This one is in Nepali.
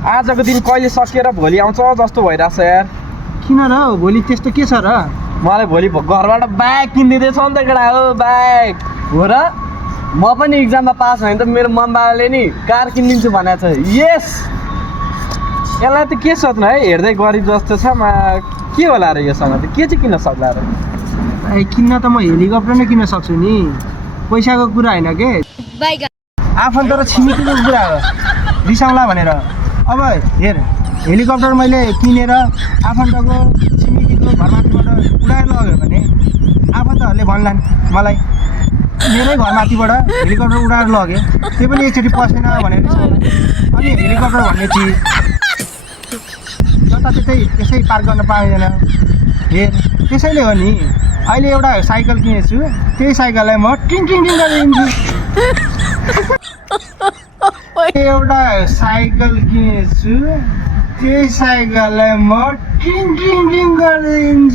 आजको दिन कहिले सकिएर भोलि आउँछ जस्तो भइरहेछ यार। किन र भोलि त्यस्तो के छ र? मलाई भोलि घरबाट ब्याग किनिदिँदैछ नि त केटा हो ब्याग। हो र म पनि इक्जाममा पास भयो भने त मेरो मम्बाले नि कार किनिदिन्छु भनेको छ। यस यसलाई त के सोध्नु है, हेर्दै गरिब जस्तो छ के होला र योसँग त के चाहिँ किन्न सक्ला र? किन्न त म हेलिकप्टर नै किन्न सक्छु नि, पैसाको कुरा होइन के, आफन्त र छिमेकीको कुरा हो, रिसाउँला भनेर। अब हेर हेलिकप्टर मैले किनेर आफन्तको छिमेकीको घरमाथिबाट उडाएर लग्यो भने आफन्तहरूले भन्लान् मलाई मेरै घरमाथिबाट हेलिकप्टर उडाएर लग्यो, त्यो पनि एकचोटि पसेन भनेर रिसाउँला। अनि हेलिकप्टर भन्ने चिज जताततै त्यसै पार्क गर्न पाइँदैन। हेर त्यसैले हो नि अहिले एउटा साइकल किनेको छु, त्यही साइकललाई म टिङ टिङ टिङ गरिदिन्छु। एउटा साइकल किनेको छु, त्यही साइकललाई म टिङ टिङ टिङ गरिदिन्छु।